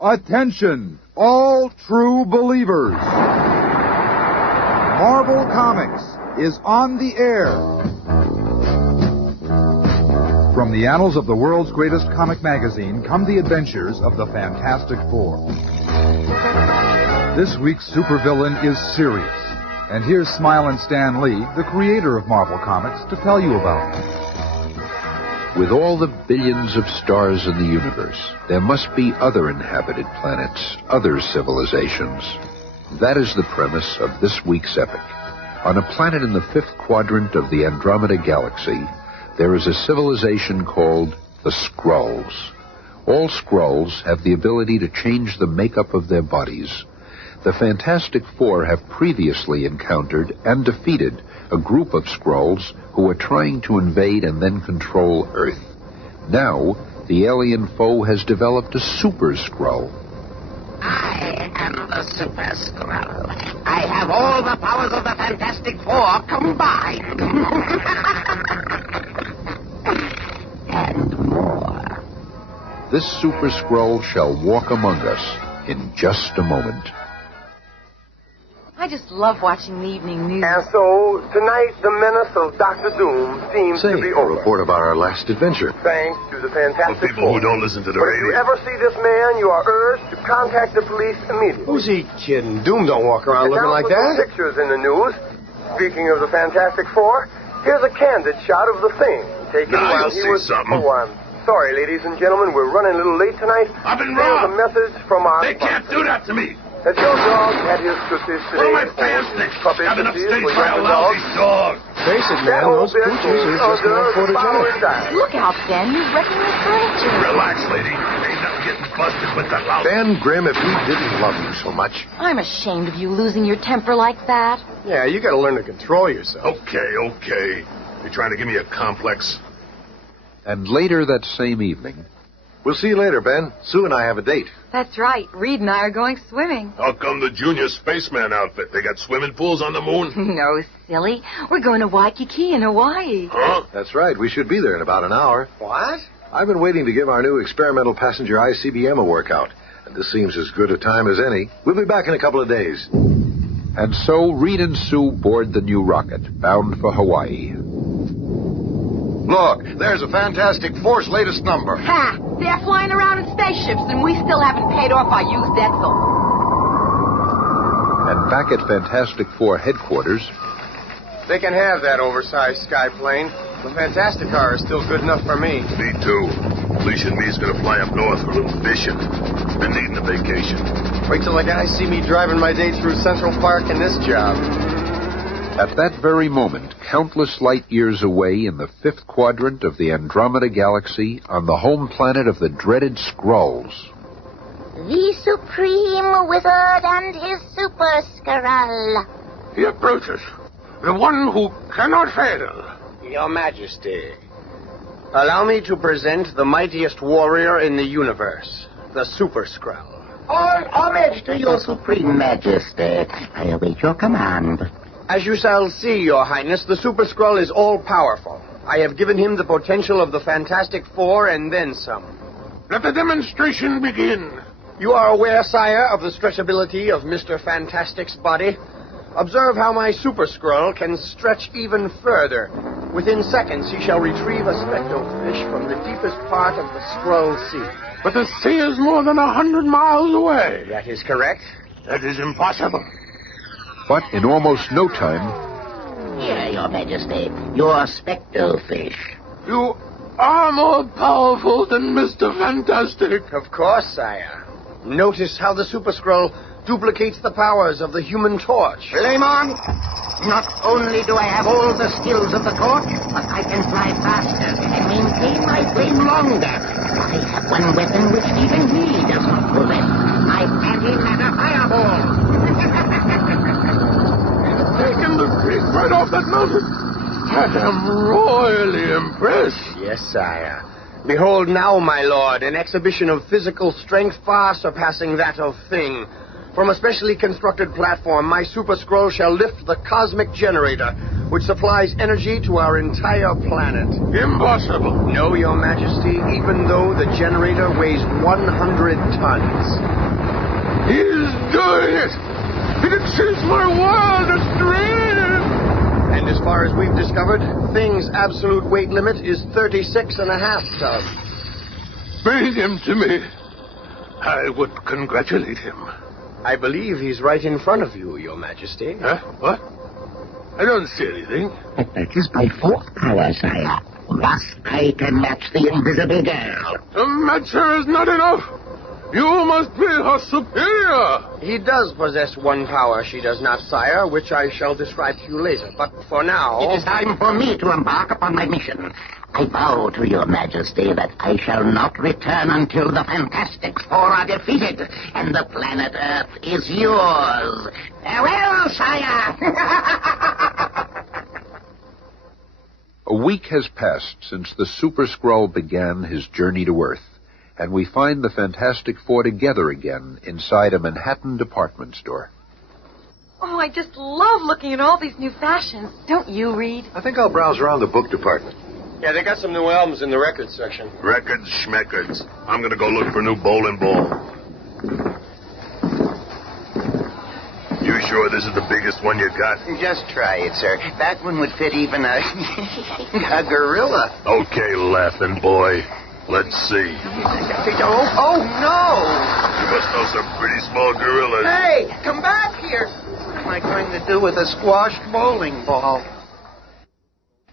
Attention, all true believers. Marvel Comics is on the air. From the annals of the world's greatest comic magazine come the adventures of the Fantastic Four. This week's supervillain is serious. And here's Smile and Stan Lee, the creator of Marvel Comics, to tell you about him. With all the billions of stars in the universe, there must be other inhabited planets, other civilizations. That is the premise of this week's epic. On a planet in the fifth quadrant of the Andromeda Galaxy, there is a civilization called the Skrulls. All Skrulls have the ability to change the makeup of their bodies. The Fantastic Four have previously encountered and defeated a group of Skrulls who are trying to invade and then control Earth. Now, the alien foe has developed a Super Skrull. I am the Super Skrull. I have all the powers of the Fantastic Four combined. And more. This Super Skrull shall walk among us in just a moment. I just love watching the evening news. And so, tonight, the menace of Dr. Doom seems to be over. A report about our last adventure. Thanks to the Fantastic people Four. who don't listen to the But if you radio. ever see this man, you are urged to contact the police immediately. Who's he kidding? Doom don't walk around looking like Now, that. pictures in the news. Speaking of the Fantastic Four, here's a candid shot of the Thing taken Now while you'll he see was... something. Oh, I'm sorry, ladies and gentlemen, we're running a little late tonight. I've been Here's a robbed. message from our... They can't do that to me. That your dog had his cookies today. What are my fans next? Puppy I've been cookies upstage for by a younger lousy dogs. dog. Face it, man, those pooches are just more photogenic. Look out, Ben. You're wrecking the furniture. Relax, lady. Ain't nothing getting busted with that lousy... Ben Grimm, if we didn't love you so much. I'm ashamed of you losing your temper like that. Yeah, you gotta learn to control yourself. Okay. You're trying to give me a complex? And later that same evening... We'll see you later, Ben. Sue and I have a date. That's right. Reed and I are going swimming. How come the junior spaceman outfit? They got swimming pools on the moon? No, silly. We're going to Waikiki in Hawaii. Huh? That's right. We should be there in about an hour. What? I've been waiting to give our new experimental passenger ICBM a workout. And this seems as good a time as any. We'll be back in a couple of days. And so Reed and Sue board the new rocket, bound for Hawaii. Look, there's a Fantastic Four's latest number. Ha! They're flying around in spaceships, and we still haven't paid off our used Edsel. And back at Fantastic Four headquarters... They can have that oversized sky plane. The Fantastic car is still good enough for me. Me too. Alicia and me's gonna fly up north for a little fishing. Been needing a vacation. Wait till the guys see me driving my day through Central Park in this job. At that very moment, countless light years away in the fifth quadrant of the Andromeda Galaxy, on the home planet of the dreaded Skrulls. The Supreme Wizard and his Super Skrull. He approaches. The one who cannot fail. Your Majesty, allow me to present the mightiest warrior in the universe, the Super Skrull. All homage to your Supreme Majesty. I await your command. As you shall see, Your Highness, the Super Skrull is all-powerful. I have given him the potential of the Fantastic Four and then some. Let the demonstration begin. You are aware, sire, of the stretchability of Mr. Fantastic's body. Observe how my Super Skrull can stretch even further. Within seconds, he shall retrieve a spectrofish from the deepest part of the Skrull Sea. But the sea is more than 100 miles away. That is correct. That is impossible. But in almost no time... Here, Your Majesty, your spectrofish. You are more powerful than Mr. Fantastic. Of course, sire. Notice how the Super Skrull duplicates the powers of the Human Torch. Flame on! Not only do I have all the skills of the torch, but I can fly faster and maintain my flame longer. I have one weapon which even he does not possess. My antimatter fireball. Taken the creek right off that mountain. I am royally impressed. Yes, sire. Behold now, my lord, an exhibition of physical strength far surpassing that of Thing. From a specially constructed platform, my Super Skrull shall lift the cosmic generator, which supplies energy to our entire planet. Impossible. No, Your Majesty, even though the generator weighs 100 tons. He's doing it. It exceeds my wildest dreams. And as far as we've discovered, Thing's absolute weight limit is 36.5 tons. Bring him to me. I would congratulate him. I believe he's right in front of you, Your Majesty. Huh? What? I don't see anything. That is my fourth power, sire. Thus, I can match the invisible girl. To match her is not enough. You must be her superior. He does possess one power she does not, sire, which I shall describe to you later. But for now... It is time for me to embark upon my mission. I vow to Your Majesty that I shall not return until the Fantastic Four are defeated and the planet Earth is yours. Farewell, sire! A week has passed since the Super Skrull began his journey to Earth, and we find the Fantastic Four together again inside a Manhattan department store. Oh, I just love looking at all these new fashions. Don't you, Reed? I think I'll browse around the book department. Yeah, they got some new albums in the records section. Records, schmeckers. I'm going to go look for new bowling ball. You sure this is the biggest one you got? Just try it, sir. That one would fit even a gorilla. Okay, laughing boy. Let's see. Oh, no! You must know some pretty small gorillas. Hey, come back here! What am I going to do with a squashed bowling ball?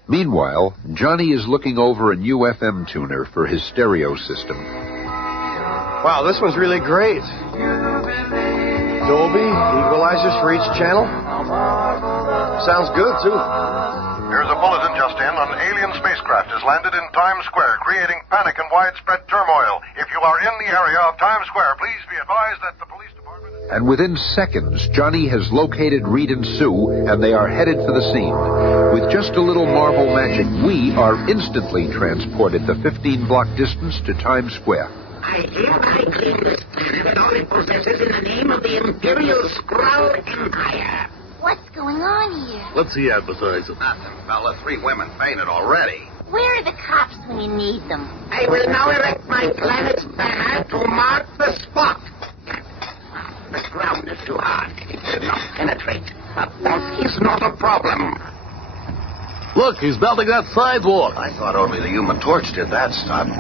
Meanwhile, Johnny is looking over a new FM tuner for his stereo system. Wow, this one's really great. Dolby, equalizers for each channel. Sounds good, too. Here's a bulletin just in. An alien spacecraft has landed in Times Square, creating panic and widespread turmoil. If you are in the area of Times Square, please be advised that the police department... And within seconds, Johnny has located Reed and Sue, and they are headed for the scene. With just a little Marvel magic, we are instantly transported the 15-block distance to Times Square. I hereby claim this planet and all it possesses in the name of the Imperial Skrull Empire. What's going on here? What's he advertising? Nothing, fella. 3 women fainted already. Where are the cops when you need them? I will now erect my planet's banner to mark the spot. The ground is too hard. It did not penetrate. But that is not a problem. Look, he's building that sidewalk. I thought only the Human Torch did that stunt.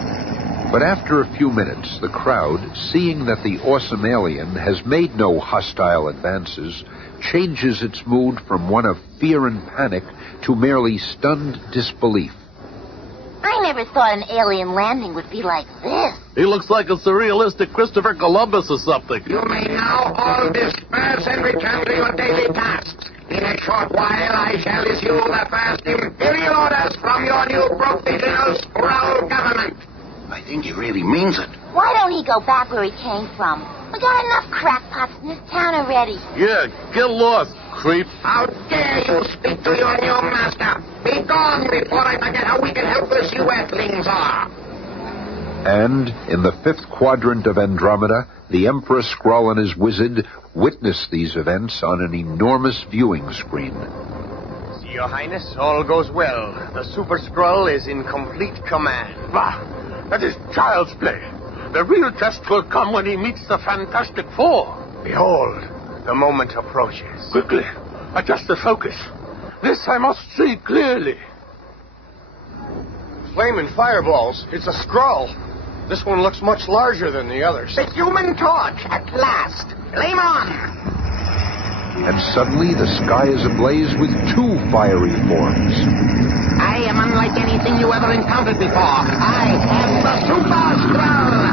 But after a few minutes, the crowd, seeing that the awesome alien has made no hostile advances, changes its mood from one of fear and panic to merely stunned disbelief. I never thought an alien landing would be like this. He looks like a surrealistic Christopher Columbus or something. You may now all disperse and return to your daily tasks. In a short while, I shall issue the first Imperial orders from your new provisional Skrull government. I think he really means it. Why don't he go back where he came from? We got enough crackpots in this town already. Yeah, get lost, creep. How dare you speak to your new master? Be gone before I forget how weak and helpless you Earthlings are. And, in the 5th quadrant of Andromeda, the Emperor Skrull and his wizard witness these events on an enormous viewing screen. See, Your Highness, all goes well. The Super Skrull is in complete command. Bah, that is child's play. The real test will come when he meets the Fantastic Four. Behold, the moment approaches. Quickly, adjust the focus. This I must see clearly. Flaming fireballs. It's a Skrull. This one looks much larger than the others. The Human Torch, at last. Flame on! And suddenly the sky is ablaze with 2 fiery forms. I am unlike anything you ever encountered before. I am the Super Skrull!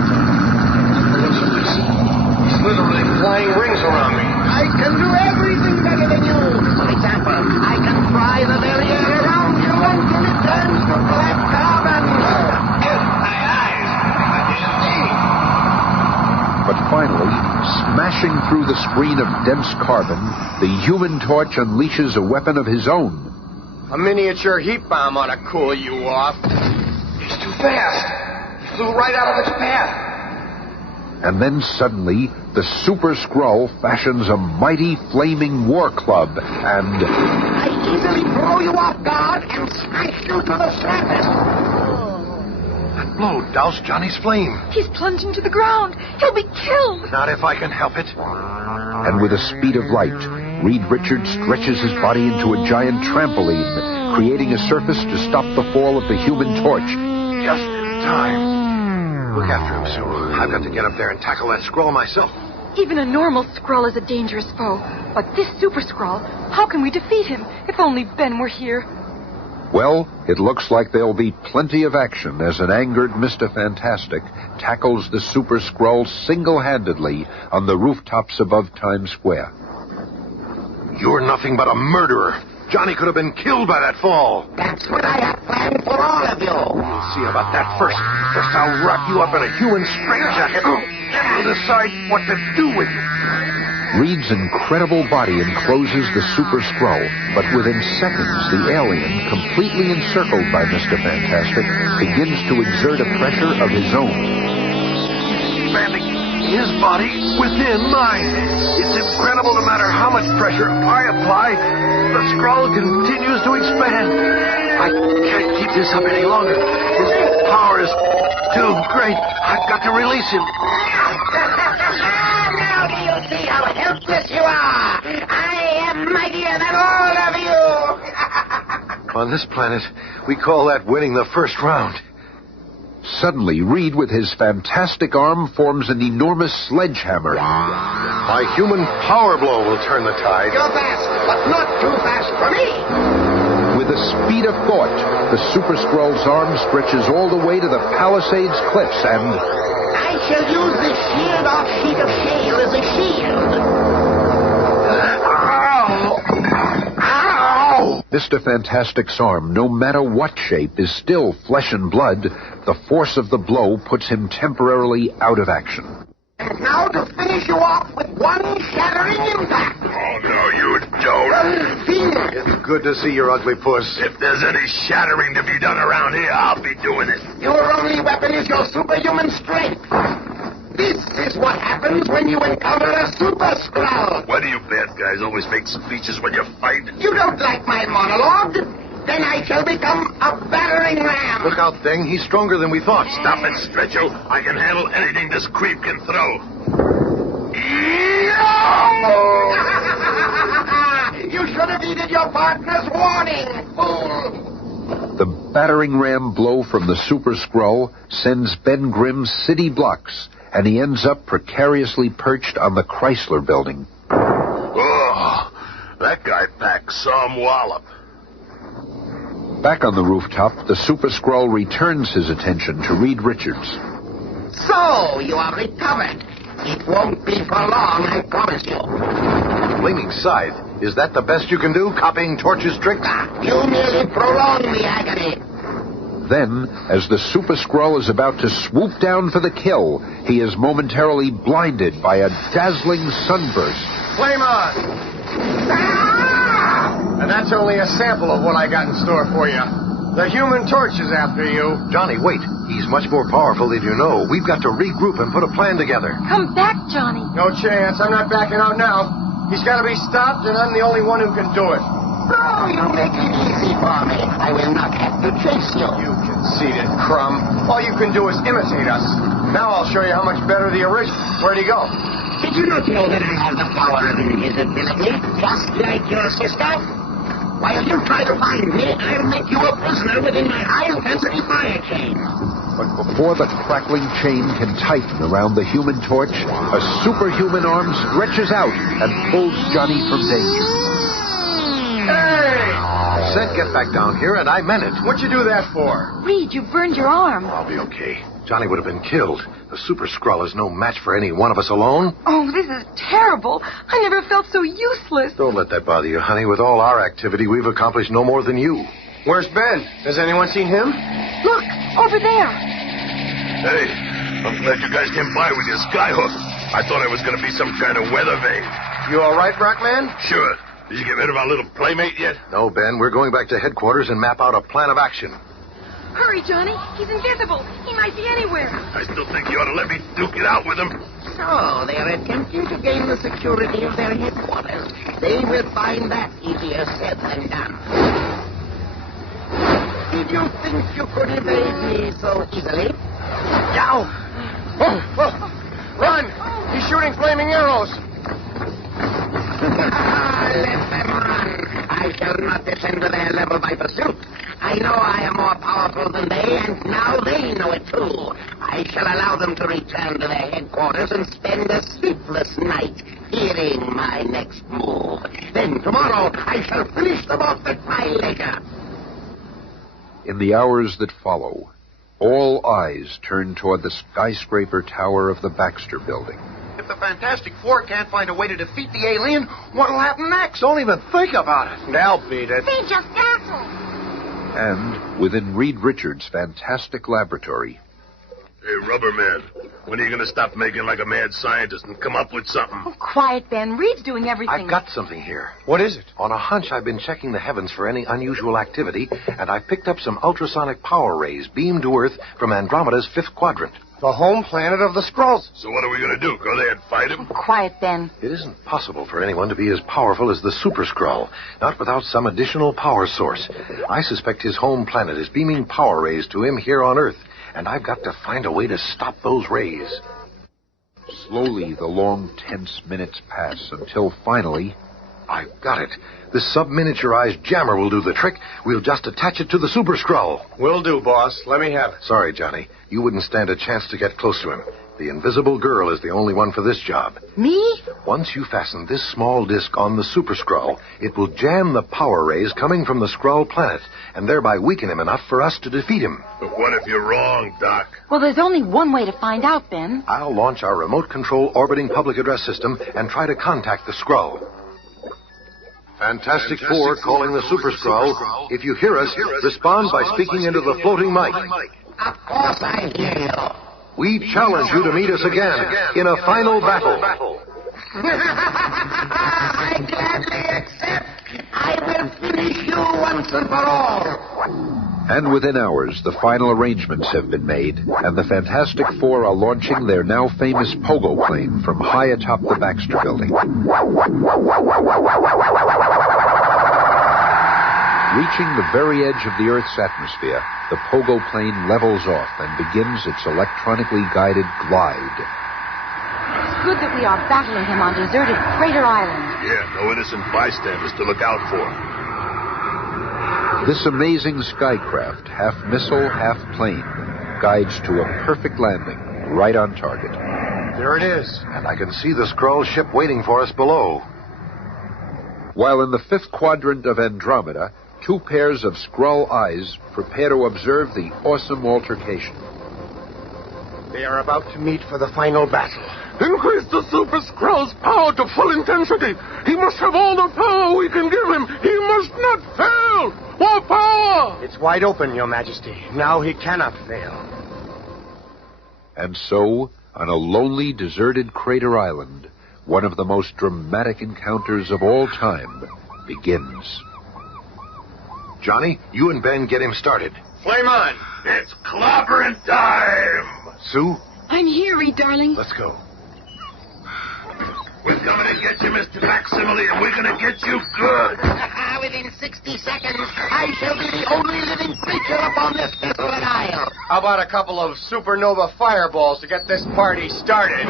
He's literally flying rings around me. I can do everything better than you. For example, I can fry the very air around you until it turns to black carbon. My eyes! I can't see. But finally, smashing through the screen of dense carbon, the Human Torch unleashes a weapon of his own. A miniature heat bomb ought to cool you off. He's too fast. He flew right out of its path. And then suddenly, the Super Skrull fashions a mighty flaming war club and... I easily throw you off guard and smash you to the surface. That blow doused Johnny's flame. He's plunging to the ground. He'll be killed. Not if I can help it. And with the speed of light, Reed Richards stretches his body into a giant trampoline, creating a surface to stop the fall of the Human Torch. Just in time. Look after him, Sue. I've got to get up there and tackle that Skrull myself. Even a normal Skrull is a dangerous foe. But this Super Skrull, how can we defeat him? If only Ben were here. Well, it looks like there'll be plenty of action as an angered Mr. Fantastic tackles the Super Skrull single-handedly on the rooftops above Times Square. You're nothing but a murderer. Johnny could have been killed by that fall. That's what I have planned for all of you. We'll see about that first. First, I'll wrap you up in a human straitjacket. Then we'll decide what to do with you. Reed's incredible body encloses the Super Skrull, but within seconds, the alien, completely encircled by Mr. Fantastic, begins to exert a pressure of his own. Expanding his body within mine. It's incredible. No matter how much pressure I apply, the Skrull continues to expand. I can't keep this up any longer. His power is too great. I've got to release him. Now do you see how helpless you are? I am mightier than all of you. On this planet, we call that winning the first round. Suddenly, Reed, with his fantastic arm, forms an enormous sledgehammer. My human power blow will turn the tide. You're fast, but not too fast for me. With the speed of thought, the Super Skrull's arm stretches all the way to the Palisades cliffs and... I shall use this sheared-off sheet of shale as a shield. Ow! Mr. Fantastic's arm, no matter what shape, is still flesh and blood. The force of the blow puts him temporarily out of action. And now to finish you off with one shattering impact. Oh, no, you don't. It's good to see your ugly puss. If there's any shattering to be done around here, I'll be doing it. Your only weapon is your superhuman strength. This is what happens when you encounter a Super Skrull. Why do you bad guys always make speeches when you fight? You don't like my monologue? Then I shall become a battering ram. Look out, Thing. He's stronger than we thought. Stop it, Stretcho. I can handle anything this creep can throw. You should have heeded your partner's warning, fool. The battering ram blow from the Super Skrull sends Ben Grimm city blocks, and he ends up precariously perched on the Chrysler building. Oh, that guy packed some wallop. Back on the rooftop, the Super Skrull returns his attention to Reed Richards. So, you are recovered. It won't be for long, I promise you. Flaming scythe? Is that the best you can do, copying Torch's tricks? You merely prolong the agony. Then, as the Super Skrull is about to swoop down for the kill, he is momentarily blinded by a dazzling sunburst. Flame on! And that's only a sample of what I got in store for you. The Human Torch is after you. Johnny, wait. He's much more powerful than you know. We've got to regroup and put a plan together. Come back, Johnny. No chance. I'm not backing out now. He's got to be stopped, and I'm the only one who can do it. Oh, you make it easy for me. I will not have to chase you. You conceited crumb. All you can do is imitate us. Now I'll show you how much better the original. Where'd he go? Did you not know that I have the power of invisibility, just like your sister? While you try to find me, I'll make you a prisoner within my high-intensity fire chain. But before the crackling chain can tighten around the Human Torch, a superhuman arm stretches out and pulls Johnny from danger. Hey! I said get back down here, and I meant it. What'd you do that for? Reed, you burned your arm. I'll be okay. Johnny would have been killed. The Super Skrull is no match for any one of us alone. Oh, this is terrible. I never felt so useless. Don't let that bother you, honey. With all our activity, we've accomplished no more than you. Where's Ben? Has anyone seen him? Look, over there. Hey, I'm glad you guys came by with your skyhook. I thought it was going to be some kind of weather vane. You all right, Brackman? Sure. Did you get rid of our little playmate yet? No, Ben. We're going back to headquarters and map out a plan of action. Hurry, Johnny. He's invisible. He might be anywhere. I still think you ought to let me duke it out with him. So, they're attempting to gain the security of their headquarters. They will find that easier said than done. Did you think you could evade me so easily? Yow! Run! He's shooting flaming arrows. Let them run. I shall not descend to their level by pursuit. I know I am more powerful than they, and now they know it too. I shall allow them to return to their headquarters and spend a sleepless night hearing my next move. Then tomorrow I shall finish them off at my leisure. In the hours that follow, all eyes turn toward the skyscraper tower of the Baxter building. If the Fantastic Four can't find a way to defeat the alien, what'll happen next? Don't even think about it. They'll beat it. They just dazzle. And within Reed Richards' fantastic laboratory, Hey, Rubber Man, when are you going to stop making like a mad scientist and come up with something? Oh, quiet, Ben. Reed's doing everything. I've got something here. What is it? On a hunch, I've been checking the heavens for any unusual activity, and I picked up some ultrasonic power rays beamed to Earth from Andromeda's fifth quadrant. The home planet of the Skrulls. So what are we going to do? Go there and fight him? Quiet, Ben. It isn't possible for anyone to be as powerful as the Super Skrull, not without some additional power source. I suspect his home planet is beaming power rays to him here on Earth, and I've got to find a way to stop those rays. slowly the long, tense minutes pass until finally... I've got it. The sub-miniaturized jammer will do the trick. We'll just attach it to the Super Skrull. Will do, boss. Let me have it. Sorry, Johnny. You wouldn't stand a chance to get close to him. The invisible girl is the only one for this job. Me? Once you fasten this small disc on the Super Skrull, it will jam the power rays coming from the Skrull planet, and thereby weaken him enough for us to defeat him. But what if you're wrong, Doc? Well, there's only one way to find out, Ben. I'll launch our remote control orbiting public address system and try to contact the Skrull. Fantastic Four calling the Super Skrull. If you hear us, respond by speaking into the floating mic. Of course I hear you. We challenge you to meet us again in a final battle. I gladly accept. I will finish you once and for all. And within hours, the final arrangements have been made, and the Fantastic Four are launching their now famous pogo plane from high atop the Baxter building. Reaching the very edge of the Earth's atmosphere, the pogo plane levels off and begins its electronically guided glide. It's good that we are battling him on deserted Crater Island. Yeah, no innocent bystanders to look out for. This amazing skycraft, half missile, half plane, guides to a perfect landing, right on target. There it is. And I can see the Skrull ship waiting for us below. While in the fifth quadrant of Andromeda, two pairs of Skrull eyes prepare to observe the awesome altercation. They are about to meet for the final battle. Increase the Super Skrull's power to full intensity. He must have all the power we can give him. He must not fail. More power! It's wide open, Your Majesty. Now he cannot fail. And so, on a lonely, deserted crater island, one of the most dramatic encounters of all time begins. Johnny, you and Ben get him started. Flame on! It's clobbering time! Sue, I'm here, Reed, darling. let's go. We're coming to get you, Mr. Facsimile, and we're going to get you good. Within 60 seconds, I shall be the only living creature upon this desolate isle. How about a couple of supernova fireballs to get this party started?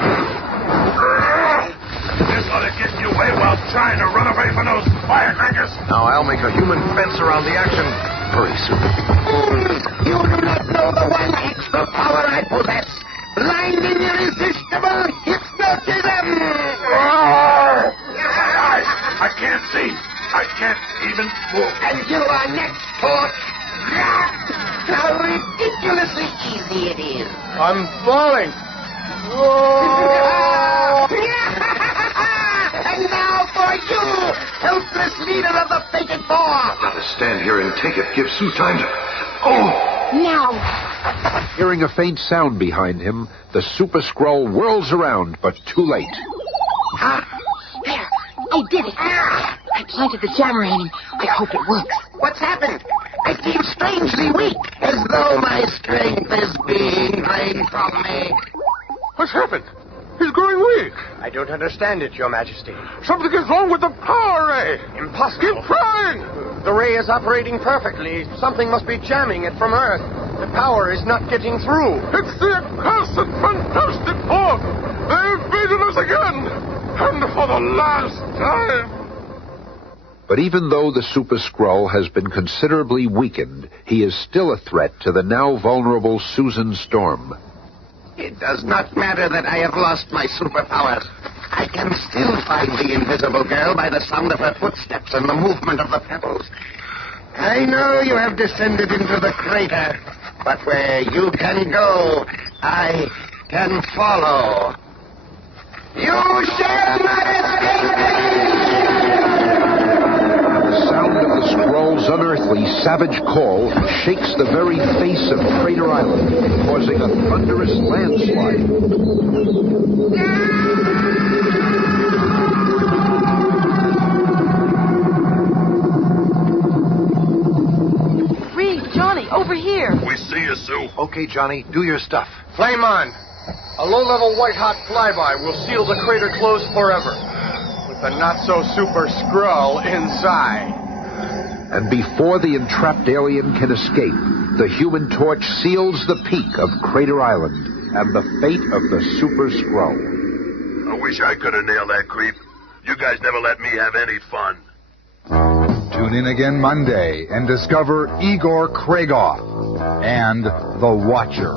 This ought to get you away while trying to run away from those firecrackers. Now I'll make a human fence around the action. Hurry, Sue. You do not know the one extra power I possess. Blinding, irresistible hypnotism! I can't see. I can't even move. And you are next, Torch. How ridiculously easy it is. I'm falling. Whoa! And now for you, helpless leader of the fated four. I've got to stand here and take it. Give Sue time to... Oh! Now. Hearing a faint sound behind him, the Super Skrull whirls around, but too late. There. I did it. I planted the jammer in him. I hope it works. What's happened? I feel strangely weak, as though my strength is being drained from me. What's happened? He's growing weak. I don't understand it, Your Majesty. Something is wrong with the power ray. Impossible. Keep trying. The ray is operating perfectly. Something must be jamming it from Earth. The power is not getting through. It's the accursed Fantastic Four. They've beaten us again. And for the last time. But even though the Super Skrull has been considerably weakened, he is still a threat to the now vulnerable Susan Storm. It does not matter that I have lost my superpowers. I can still find the invisible girl by the sound of her footsteps and the movement of the pebbles. I know you have descended into the crater, but where you can go, I can follow. You shall not escape me! The sound of the Skrull's unearthly, savage call shakes the very face of Crater Island, causing a thunderous landslide. Reed, Johnny, over here. We see you, Sue. Okay, Johnny, do your stuff. Flame on. A low-level white-hot flyby will seal the crater closed forever. With the not-so-super Skrull inside. And before the entrapped alien can escape, the Human Torch seals the peak of Crater Island and the fate of the Super Skrull. I wish I could have nailed that creep. You guys never let me have any fun. Tune in again Monday and discover Igor Kragoff and The Watcher.